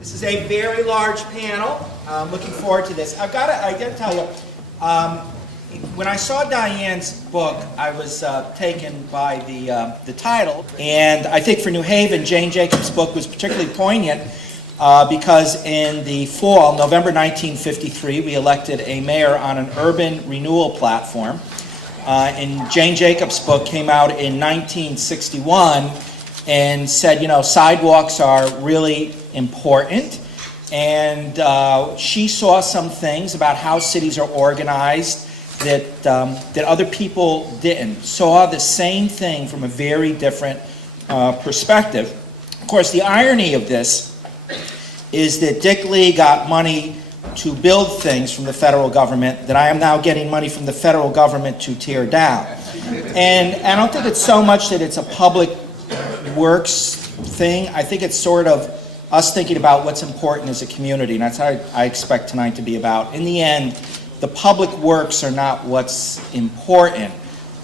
This is a very large panel. I'm looking forward to this. I got to tell you, when I saw Diane's book, I was taken by the title, and I think for New Haven, Jane Jacobs' book was particularly poignant because in the fall, November 1953, we elected a mayor on an urban renewal platform. And Jane Jacobs' book came out in 1961 and said, you know, sidewalks are really important. And she saw some things about how cities are organized that other people didn't. Saw the same thing from a very different perspective. Of course, the irony of this is that Dick Lee got money to build things from the federal government that I am now getting money from the federal government to tear down. And I don't think it's so much that it's a public works thing. I think it's sort of us thinking about what's important as a community, and that's how I expect tonight to be about. In the end, the public works are not what's important.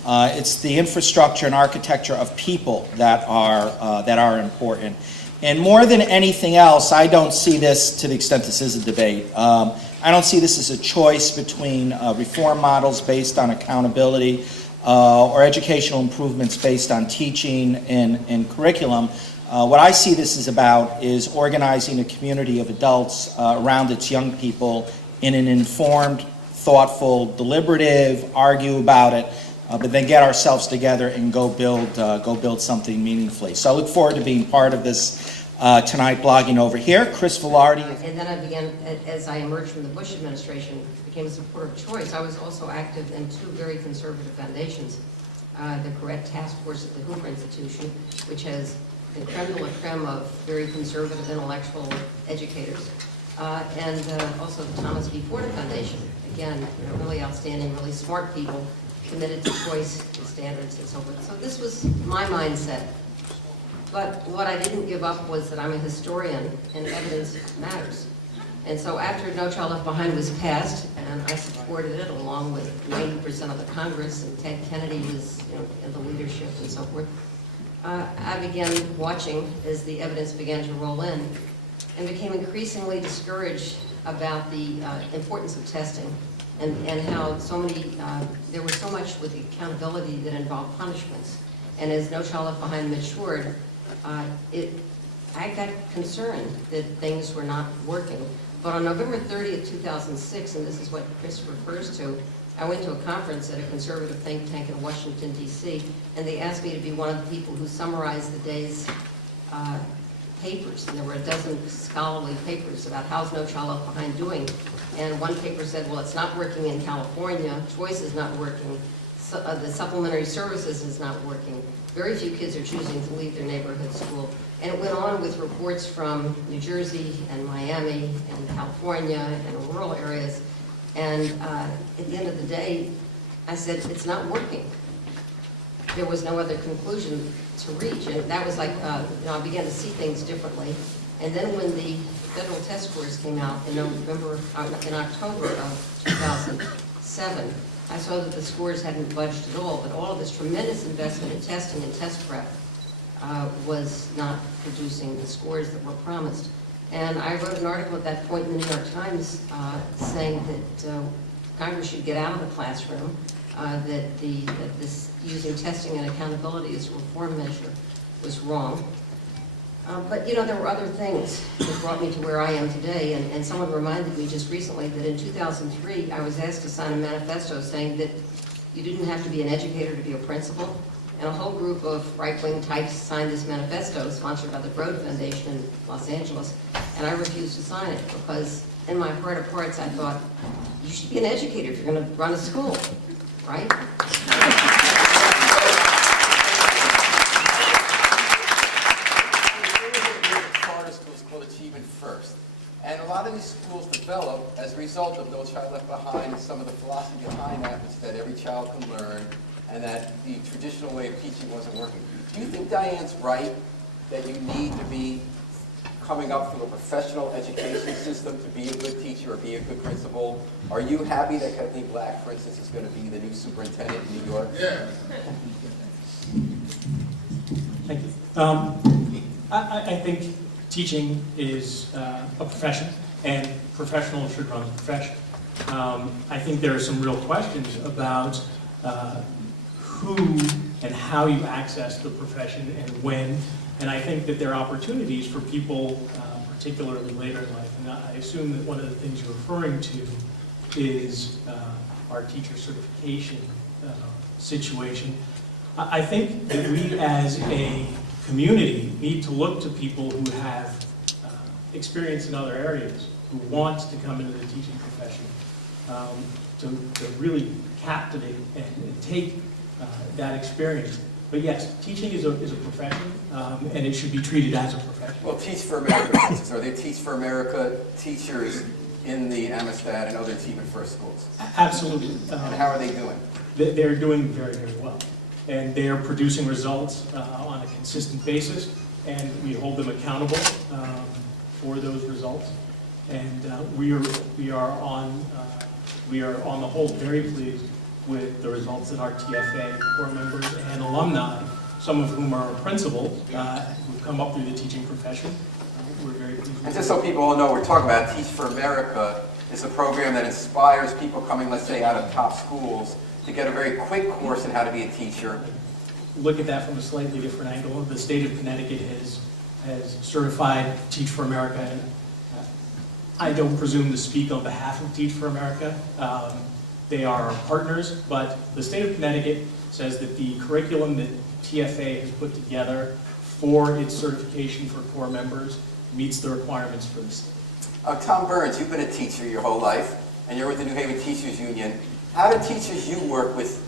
It's the infrastructure and architecture of people that are important. And more than anything else, I don't see this, to the extent this is a debate, I don't see this as a choice between reform models based on accountability or educational improvements based on teaching and curriculum. What I see this is about is organizing a community of adults around its young people in an informed, thoughtful, deliberative, argue about it, but then get ourselves together and go build something meaningfully. So I look forward to being part of this tonight, blogging over here. Chris Velarde. And then I began, as I emerged from the Bush administration, became a supporter of choice. I was also active in two very conservative foundations. The Correct Task Force at the Hoover Institution, which has the creme de la creme of very conservative intellectual educators, and also the Thomas B. Ford Foundation. Again, you know, really outstanding, really smart people committed to choice and standards and so forth. So this was my mindset. But what I didn't give up was that I'm a historian and evidence matters. And so after No Child Left Behind was passed, and I supported it along with 90% of the Congress, and Ted Kennedy was, you know, in the leadership and so forth, I began watching as the evidence began to roll in and became increasingly discouraged about the importance of testing and how so many, there was so much with the accountability that involved punishments. And as No Child Left Behind matured, I got concerned that things were not working. But on November 30th, 2006, and this is what Chris refers to, I went to a conference at a conservative think tank in Washington, D.C., and they asked me to be one of the people who summarized the day's papers. And there were a dozen scholarly papers about how's No Child Left Behind doing. And one paper said, well, it's not working in California, choice is not working, the supplementary services is not working. Very few kids are choosing to leave their neighborhood school. And it went on with reports from New Jersey and Miami and California and rural areas. And at the end of the day, I said, it's not working. There was no other conclusion to reach. And that was like, you know, I began to see things differently. And then when the federal test scores came out in October of 2007, I saw that the scores hadn't budged at all, but all of this tremendous investment in testing and test prep was not producing the scores that were promised. And I wrote an article at that point in the New York Times saying that Congress should get out of the classroom, that this using testing and accountability as a reform measure was wrong. But, you know, there were other things that brought me to where I am today, and someone reminded me just recently that in 2003, I was asked to sign a manifesto saying that you didn't have to be an educator to be a principal, and a whole group of right-wing types signed this manifesto, sponsored by the Broad Foundation in Los Angeles, and I refused to sign it because in my heart of hearts, I thought, you should be an educator if you're going to run a school, right? And a lot of these schools develop as a result of No Child Left Behind and some of the philosophy behind that is that every child can learn and that the traditional way of teaching wasn't working. Do you think Diane's right that you need to be coming up through a professional education system to be a good teacher or be a good principal? Are you happy that Kathleen Black, for instance, is going to be the new superintendent in New York? Yeah. Thank you. I think teaching is a profession, and professionals should run the profession. I think there are some real questions about who and how you access the profession and when, and I think that there are opportunities for people, particularly later in life, and I assume that one of the things you're referring to is our teacher certification situation. I think that we as a community need to look to people who have experience in other areas, who want to come into the teaching profession, to really captivate and take that experience. But yes, teaching is a profession, and it should be treated as a profession. Well, Teach for America teachers, are they Teach for America teachers in the Amistad and other Team It First schools? Absolutely. And how are they doing? They're doing very, very well. And they are producing results on a consistent basis, and we hold them accountable for those results. And we are on the whole very pleased with the results that our TFA core members and alumni, some of whom are principals, who've come up through the teaching profession. We're very pleased. And just so people all know, we're talking about Teach for America is a program that inspires people coming, let's say, out of top schools to get a very quick course in how to be a teacher. Look at that from a slightly different angle. The state of Connecticut has certified Teach for America, and I don't presume to speak on behalf of Teach for America. They are our partners, but the state of Connecticut says that the curriculum that TFA has put together for its certification for core members meets the requirements for the state. Tom Burns, you've been a teacher your whole life, and you're with the New Haven Teachers Union. How do teachers you work with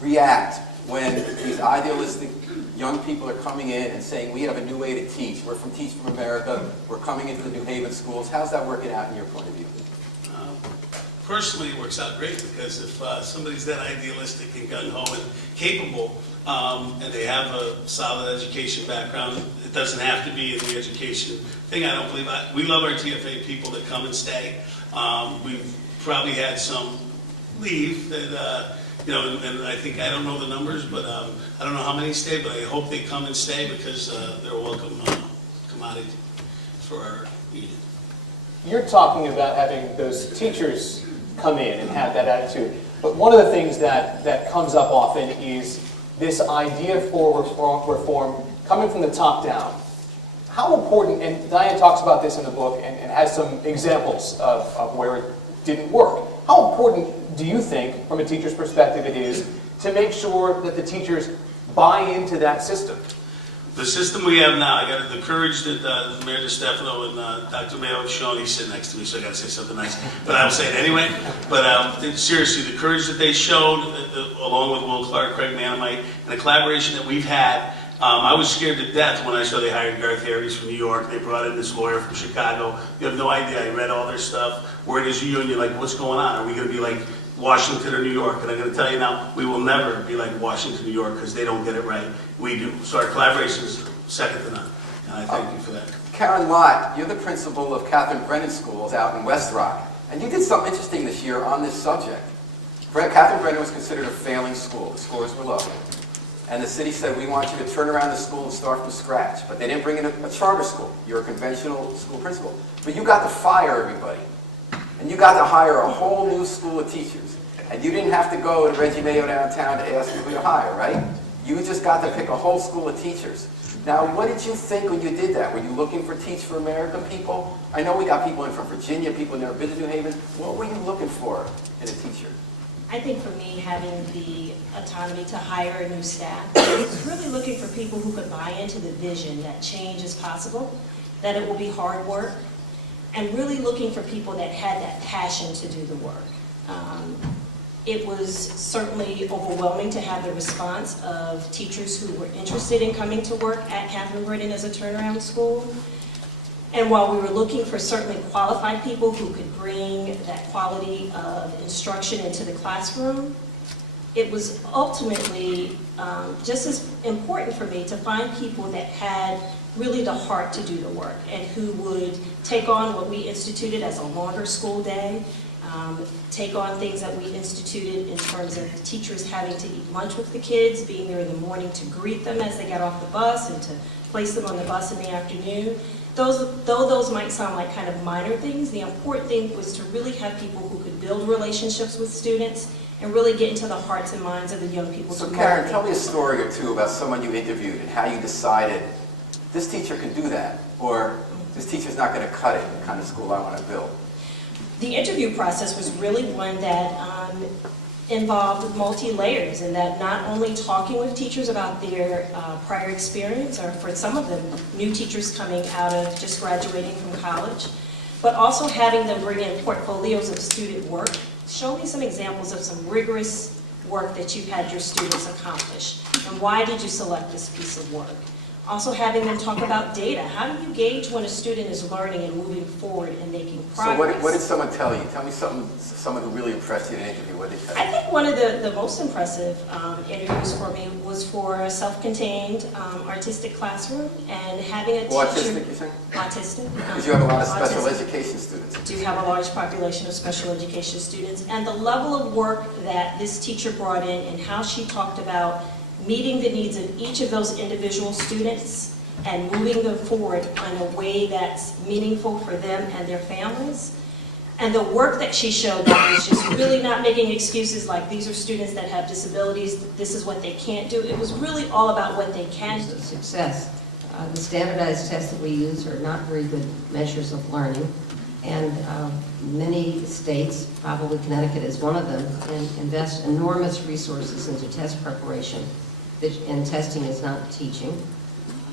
react when these idealistic young people are coming in and saying, we have a new way to teach, we're from Teach for America, we're coming into the New Haven schools? How's that working out in your point of view? Personally, it works out great, because if somebody's that idealistic and gung-ho and capable, and they have a solid education background, it doesn't have to be in the education thing. I don't believe we love our TFA people that come and stay. We've probably had some leave that, and I think, I don't know the numbers, but I don't know how many stay, but I hope they come and stay, because they're a welcome commodity for our union. You're talking about having those teachers come in and have that attitude. But one of the things that comes up often is this idea for reform coming from the top down. How important, and Diane talks about this in the book and has some examples of where it didn't work. How important do you think, from a teacher's perspective, it is to make sure that the teachers buy into that system? The system we have now, I got the courage that Mayor DeStefano and Dr. Mayo have shown. He's sitting next to me, so I got to say something nice, but I'll say it anyway. But seriously, the courage that they showed, along with Will Clark, Craig Manamite, and the collaboration that we've had, I was scared to death when I saw they hired Garth Harries from New York. They brought in this lawyer from Chicago. You have no idea. I read all their stuff. Word is you, and you're like, what's going on? Are we going to be like Washington or New York? And I'm going to tell you now, we will never be like Washington, New York, because they don't get it right. We do. So our collaboration is second to none, and I thank you for that. Karen Lott, you're the principal of Catherine Brennan Schools out in West Rock, and you did something interesting this year on this subject. Catherine Brennan was considered a failing school. The scores were low. And the city said, we want you to turn around the school and start from scratch. But they didn't bring in a charter school. You're a conventional school principal. But you got to fire everybody. And you got to hire a whole new school of teachers. And you didn't have to go to Reggie Mayo downtown to ask who to hire, right? You just got to pick a whole school of teachers. Now, what did you think when you did that? Were you looking for Teach for America people? I know we got people in from Virginia, people who never been to New Haven. What were you looking for in a teacher? I think for me, having the autonomy to hire a new staff, I was really looking for people who could buy into the vision that change is possible, that it will be hard work, and really looking for people that had that passion to do the work. It was certainly overwhelming to have the response of teachers who were interested in coming to work at Catherine Brennan as a turnaround school. And while we were looking for certainly qualified people who could bring that quality of instruction into the classroom, it was ultimately just as important for me to find people that had really the heart to do the work and who would take on what we instituted as a longer school day, take on things that we instituted in terms of teachers having to eat lunch with the kids, being there in the morning to greet them as they got off the bus and to place them on the bus in the afternoon. Though those might sound like kind of minor things, the important thing was to really have people who could build relationships with students and really get into the hearts and minds of the young people. So Karen, tell me a story or two about someone you interviewed and how you decided this teacher can do that, or this teacher's not going to cut it, the kind of school I want to build. The interview process was really one that involved multi-layers, in that not only talking with teachers about their prior experience, or for some of them, new teachers coming out of just graduating from college, but also having them bring in portfolios of student work. Show me some examples of some rigorous work that you've had your students accomplish, and why did you select this piece of work? Also having them talk about data. How do you gauge when a student is learning and moving forward and making progress? So what did someone tell you? Tell me someone who really impressed you in an interview. What did they tell you? I think one of the most impressive interviews for me was for a self-contained artistic classroom, and having a teacher... Autistic, you think? Autistic. Because you have a lot of special autistic. education students. Do have a large population of special education students, and the level of work that this teacher brought in and how she talked about meeting the needs of each of those individual students and moving them forward in a way that's meaningful for them and their families. And the work that she showed that was just really not making excuses like these are students that have disabilities, this is what they can't do. It was really all about what they can do. Success. The standardized tests that we use are not very good measures of learning. And many states, probably Connecticut is one of them, invest enormous resources into test preparation. And testing is not teaching.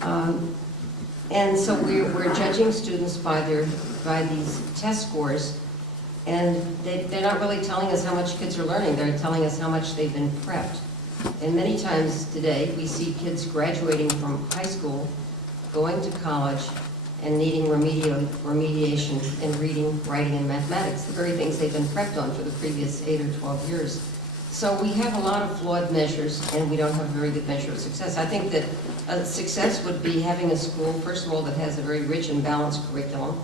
And so we're judging students by these test scores, and they're not really telling us how much kids are learning. They're telling us how much they've been prepped. And many times today, we see kids graduating from high school, going to college, and needing remediation in reading, writing, and mathematics, the very things they've been prepped on for the previous 8 or 12 years. So we have a lot of flawed measures, and we don't have a very good measure of success. I think that success would be having a school, first of all, that has a very rich and balanced curriculum.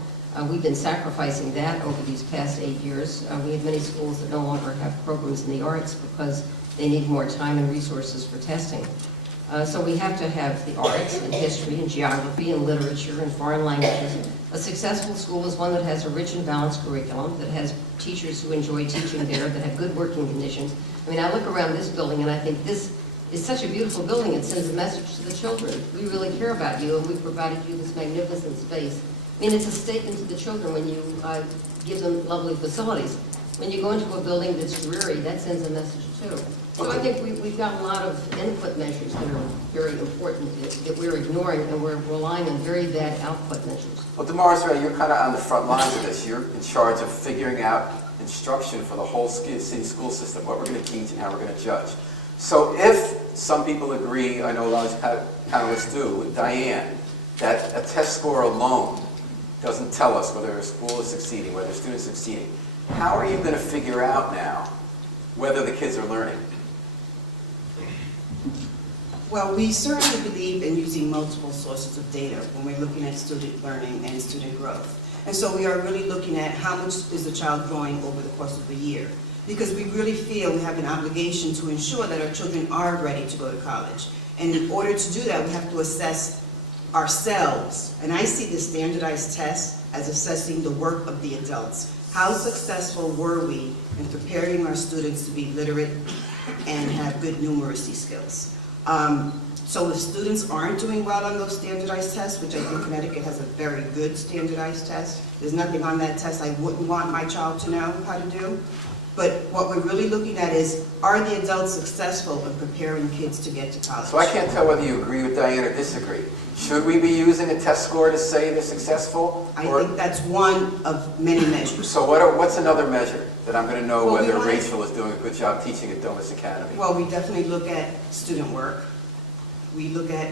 We've been sacrificing that over these past 8 years. We have many schools that no longer have programs in the arts because they need more time and resources for testing. So we have to have the arts and history and geography and literature and foreign languages. A successful school is one that has a rich and balanced curriculum, that has teachers who enjoy teaching there, that have good working conditions. I mean, I look around this building and I think this is such a beautiful building. It sends a message to the children. We really care about you, and we provided you this magnificent space. I mean, it's a statement to the children when you give them lovely facilities. When you go into a building that's dreary, that sends a message too. So I think we've got a lot of input measures that are very important that we're ignoring, and we're relying on very bad output measures. Well, Damaris, you're kind of on the front lines of this. You're in charge of figuring out instruction for the whole city school system, what we're going to teach and how we're going to judge. So if some people agree, I know a lot of panelists do, with Diane, that a test score alone doesn't tell us whether a school is succeeding, whether a student is succeeding, how are you going to figure out now whether the kids are learning? Well, we certainly believe in using multiple sources of data when we're looking at student learning and student growth. And so we are really looking at how much is the child growing over the course of the year. Because we really feel we have an obligation to ensure that our children are ready to go to college. And in order to do that, we have to assess ourselves. And I see the standardized test as assessing the work of the adults. How successful were we in preparing our students to be literate and have good numeracy skills? So if students aren't doing well on those standardized tests, which I think Connecticut has a very good standardized test, there's nothing on that test I wouldn't want my child to know how to do. But what we're really looking at is, are the adults successful in preparing kids to get to college? So I can't tell whether you agree with Diane or disagree. Should we be using a test score to say they're successful? I think that's one of many measures. So what's another measure that I'm going to know Well, whether Rachel is doing a good job teaching at Domus Academy? Well, we definitely look at student work. We look at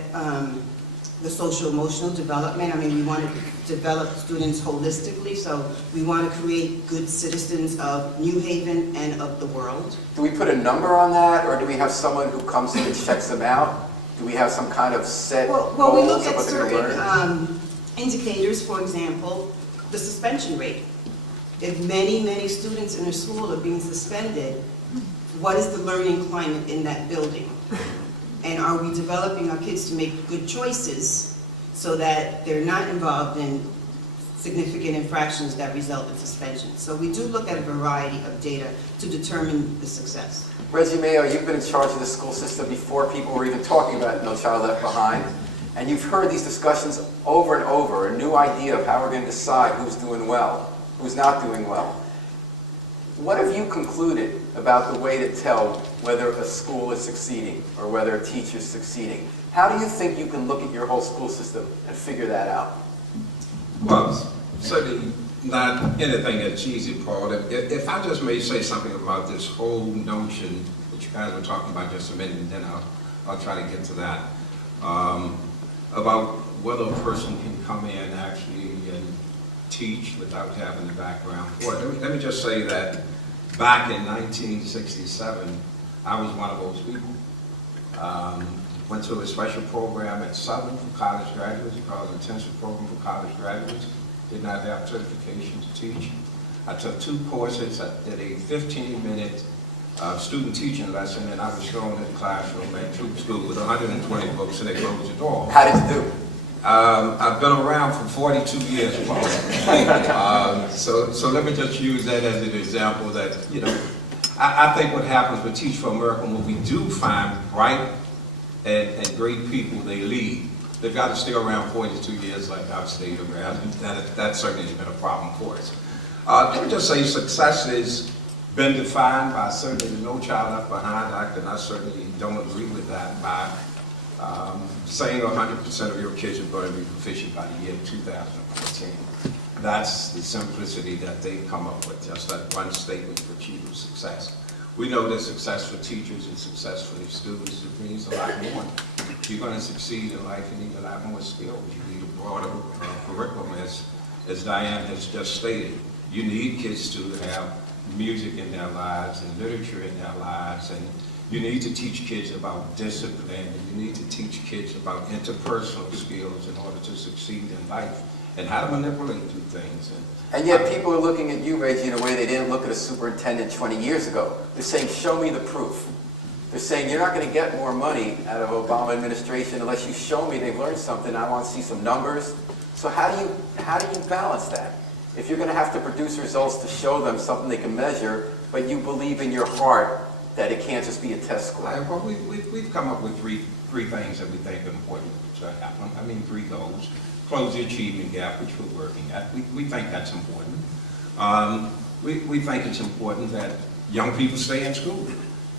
the social-emotional development. I mean, we want to develop students holistically, so we want to create good citizens of New Haven and of the world. Do we put a number on that, or do we have someone who comes in and checks them out? Do we have some kind of set Well, we goals look of at what they're going to learn? certain indicators, for example, the suspension rate. If many students in a school are being suspended, what is the learning climate in that building? And are we developing our kids to make good choices so that they're not involved in significant infractions that result in suspension. So we do look at a variety of data to determine the success. Reggie Mayo, you've been in charge of the school system before people were even talking about No Child Left Behind, and you've heard these discussions over and over, a new idea of how we're going to decide who's doing well, who's not doing well. What have you concluded about the way to tell whether a school is succeeding or whether a teacher is succeeding? How do you think you can look at your whole school system and figure that out? Well, certainly not anything that's easy, Paul. If I just may say something about this whole notion that you guys were talking about just a minute, and then I'll try to get to that, about whether a person can come in actually and teach without having the background. Well, let me just say that back in 1967, I was one of those people. Went to a special program at Southern for college graduates, called an intensive program for college graduates. Did not have certification to teach. I took 2 courses. I did a 15-minute student teaching lesson, and I was thrown in the classroom at troop school with 120 books, and they closed the door. How did you do? I've been around for 42 years, Paul. So let me just use that as an example that, you know, I think what happens with Teach for America, when we do find bright and great people they lead, they've got to stay around 42 years like I've stayed around. That certainly has been a problem for us. Let me just say success has been defined by certainly the No Child Left Behind Act, and I certainly don't agree with that by saying 100% of your kids are going to be proficient by the year 2014. That's the simplicity that they've come up with, just that one statement for achieving success. We know that success for teachers and success for the students, it means a lot more. If you're going to succeed in life, you need a lot more skills. You need a broader curriculum, as Diane has just stated. You need kids to have music in their lives and literature in their lives, and you need to teach kids about discipline, and you need to teach kids about interpersonal skills in order to succeed in life, and how to manipulate through things. And yet people are looking at you, Reggie, in a way they didn't look at a superintendent 20 years ago. They're saying, show me the proof. They're saying, you're not going to get more money out of Obama administration unless you show me they've learned something. I want to see some numbers. So how do you balance that? If you're going to have to produce results to show them something they can measure, but you believe in your heart that it can't just be a test score. Well, we've come up with three things that we think are important to happen. I mean, 3 goals. Close the achievement gap, which we're working at. We think that's important. We think it's important that young people stay in school.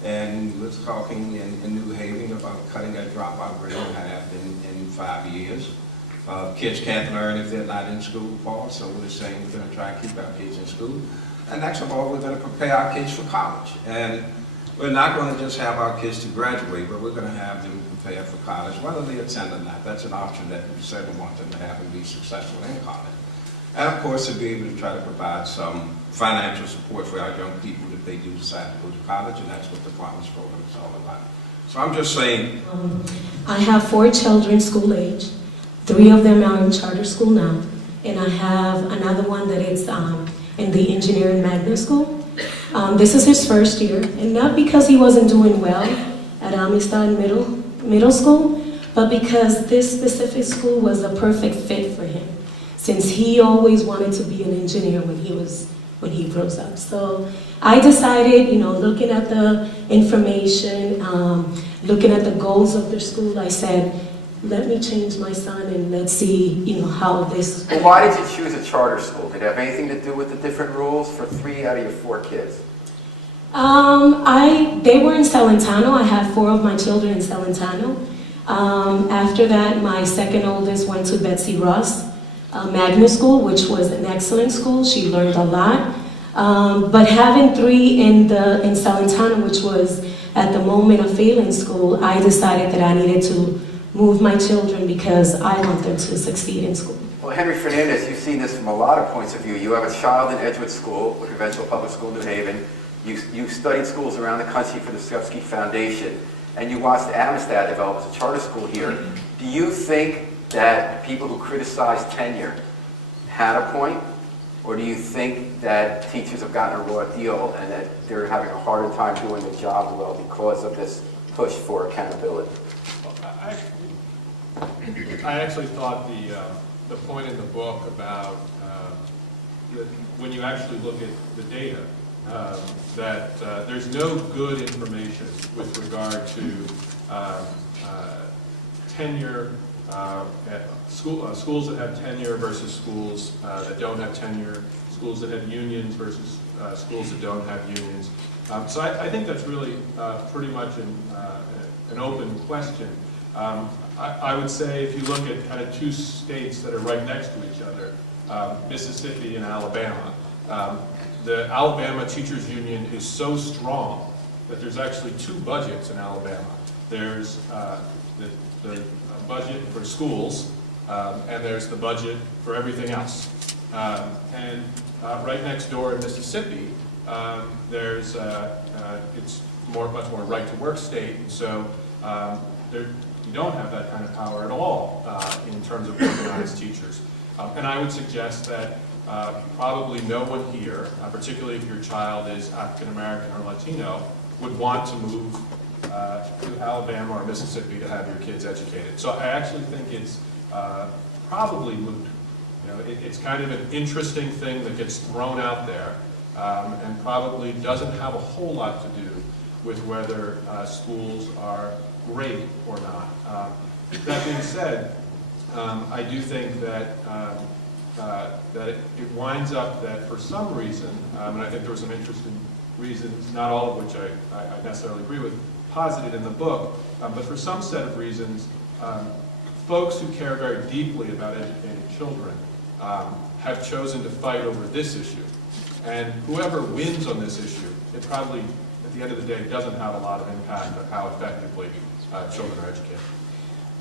And we're talking in New Haven about cutting that dropout rate in half in 5 years. Kids can't learn if they're not in school, Paul, so we're saying we're going to try and keep our kids in school. And next of all, we're going to prepare our kids for college. And we're not going to just have our kids to graduate, but we're going to have them prepared for college, whether they attend or not. That's an option that we certainly want them to have and be successful in college. And of course, to be able to try to provide some financial support for our young people if they do decide to go to college, and that's what the Promise Program is all about. So I'm just saying. I have 4 children school age. 3 of them are in charter school now, and I have another one that is in the engineering magnet school. This is his first year, and not because he wasn't doing well at Amistad Middle School, but because this specific school was a perfect fit for him, since he always wanted to be an engineer when he grows up. So I decided, you know, looking at the information, looking at the goals of their school, I said, let me change my son and let's see, you know, how this. Well, why did you choose a charter school? Did it have anything to do with the different rules for 3 out of your 4 kids? They were in Celentano. I had 4 of my children in Celentano. After that, my second oldest went to Betsy Ross Magnet School, which was an excellent school. She learned a lot. But having 3 in Celentano, which was at the moment a failing school, I decided that I needed to move my children because I want them to succeed in school. Well, Henry Fernandez, you've seen this from a lot of points of view. You have a child in Edgewood School, the conventional public school in New Haven. You studied schools around the country for the Skrupski Foundation, and you watched Amistad develop as a charter school here. Do you think that people who criticize tenure had a point, or do you think that teachers have gotten a raw deal and that they're having a harder time doing their job well because of this push for accountability? I actually thought the point in the book about that when you actually look at the data, that there's no good information with regard to tenure at schools that have tenure versus schools that don't have tenure, schools that have unions versus schools that don't have unions. So I think that's really pretty much an open question. I would say if you look at kind of two states that are right next to each other, Mississippi and Alabama, the Alabama Teachers Union is so strong that there's actually two budgets in Alabama. There's the budget for schools, and there's the budget for everything else. And right next door in Mississippi, there's it's much more right-to-work state, and so you don't have that kind of power at all in terms of organized teachers. And I would suggest that probably no one here, particularly if your child is African American or Latino, would want to move to Alabama or Mississippi to have your kids educated. So I actually think it's probably moot. You know, it's kind of an interesting thing that gets thrown out there and probably doesn't have a whole lot to do with whether schools are great or not. That being said, I do think that it winds up that for some reason, and I think there were some interesting reasons, not all of which I necessarily agree with, posited in the book, but for some set of reasons, folks who care very deeply about educating children have chosen to fight over this issue. And whoever wins on this issue, it probably, at the end of the day, doesn't have a lot of impact on how effectively children are educated.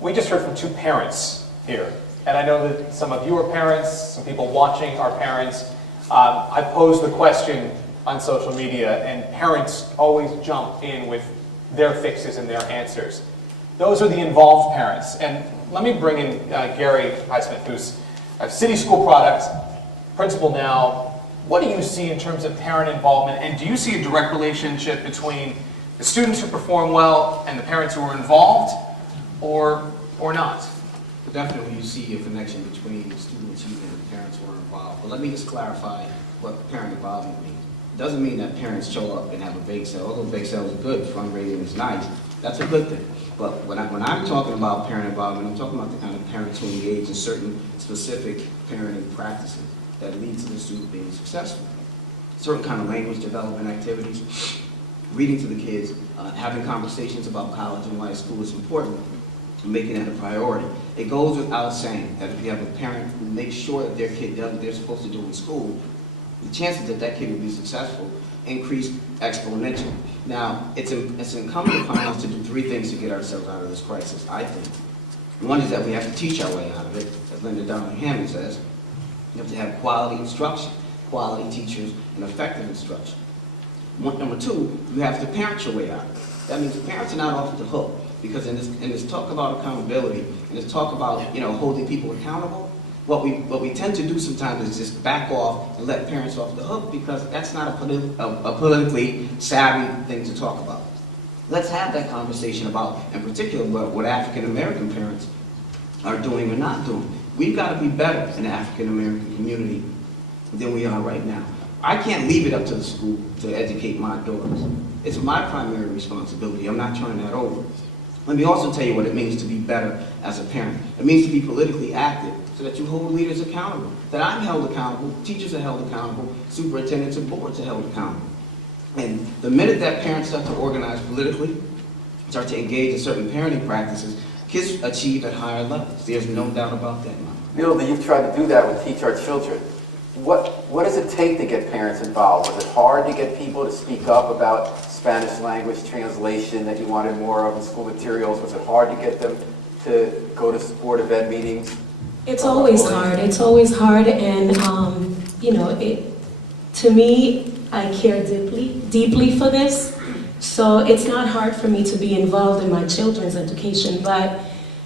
We just heard from two parents here, and I know that some of you are parents, some people watching are parents. I posed the question on social media, and parents always jump in with their fixes and their answers. Those are the involved parents, and let me bring in Gary Highsmith, who's a city school product principal now. What do you see in terms of parent involvement, and do you see a direct relationship between the students who perform well and the parents who are involved, or not? Definitely you see a connection between the student achievement and the parents who are involved. But let me just clarify what parent involvement means. It doesn't mean that parents show up and have a bake sale. Although bake sale is good, fundraising is nice, that's a good thing. But when I'm talking about parent involvement, I'm talking about the kind of parents who engage in certain specific parenting practices that lead to the student being successful. Certain kind of language development activities, reading to the kids, having conversations about college and why school is important, making that a priority. It goes without saying that if you have a parent who makes sure that their kid does what they're supposed to do in school, the chances that that kid will be successful increase exponentially. Now, it's incumbent upon us to do three things to get ourselves out of this crisis, I think. One is that we have to teach our way out of it, as Linda Darling Hammond says. You have to have quality instruction, quality teachers, and effective instruction. Number two, you have to parent your way out of it. That means the parents are not off the hook, because in this talk about accountability, and this talk about holding people accountable, what we tend to do sometimes is just back off and let parents off the hook, because that's not a politically savvy thing to talk about. Let's have that conversation about, in particular, what African American parents are doing or not doing. We've got to be better in the African American community than we are right now. I can't leave it up to the school to educate my daughters. It's my primary responsibility. I'm not turning that over. Let me also tell you what it means to be better as a parent. It means to be politically active so that you hold leaders accountable, that I'm held accountable, teachers are held accountable, superintendents and boards are held accountable. And the minute that parents start to organize politically, start to engage in certain parenting practices, kids achieve at higher levels. There's no doubt about that. Bill, you've tried to do that with Teach Our Children. What does it take to get parents involved? Was it hard to get people to speak up about Spanish language translation that you wanted more of in school materials? Was it hard to get them to go to Board of Ed meetings? It's always hard. It's always hard, and to me, I care deeply for this. So it's not hard for me to be involved in my children's education, but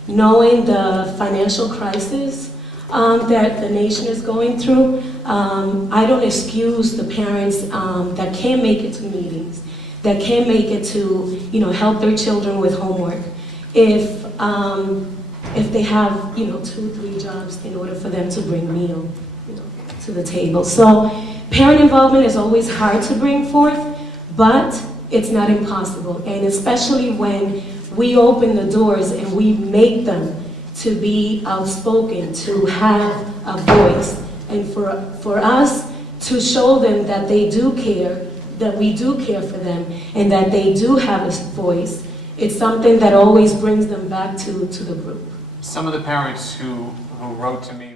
knowing the financial crisis that the nation is going through, I don't excuse the parents that can't make it to meetings, that can't make it to help their children with homework. If if they have, 2, 3 jobs in order for them to bring meal, to the table. So parent involvement is always hard to bring forth, but it's not impossible. And especially when we open the doors and we make them to be outspoken, to have a voice, and for us to show them that they do care, that we do care for them, and that they do have a voice, it's something that always brings them back to the group. Some of the parents who wrote to me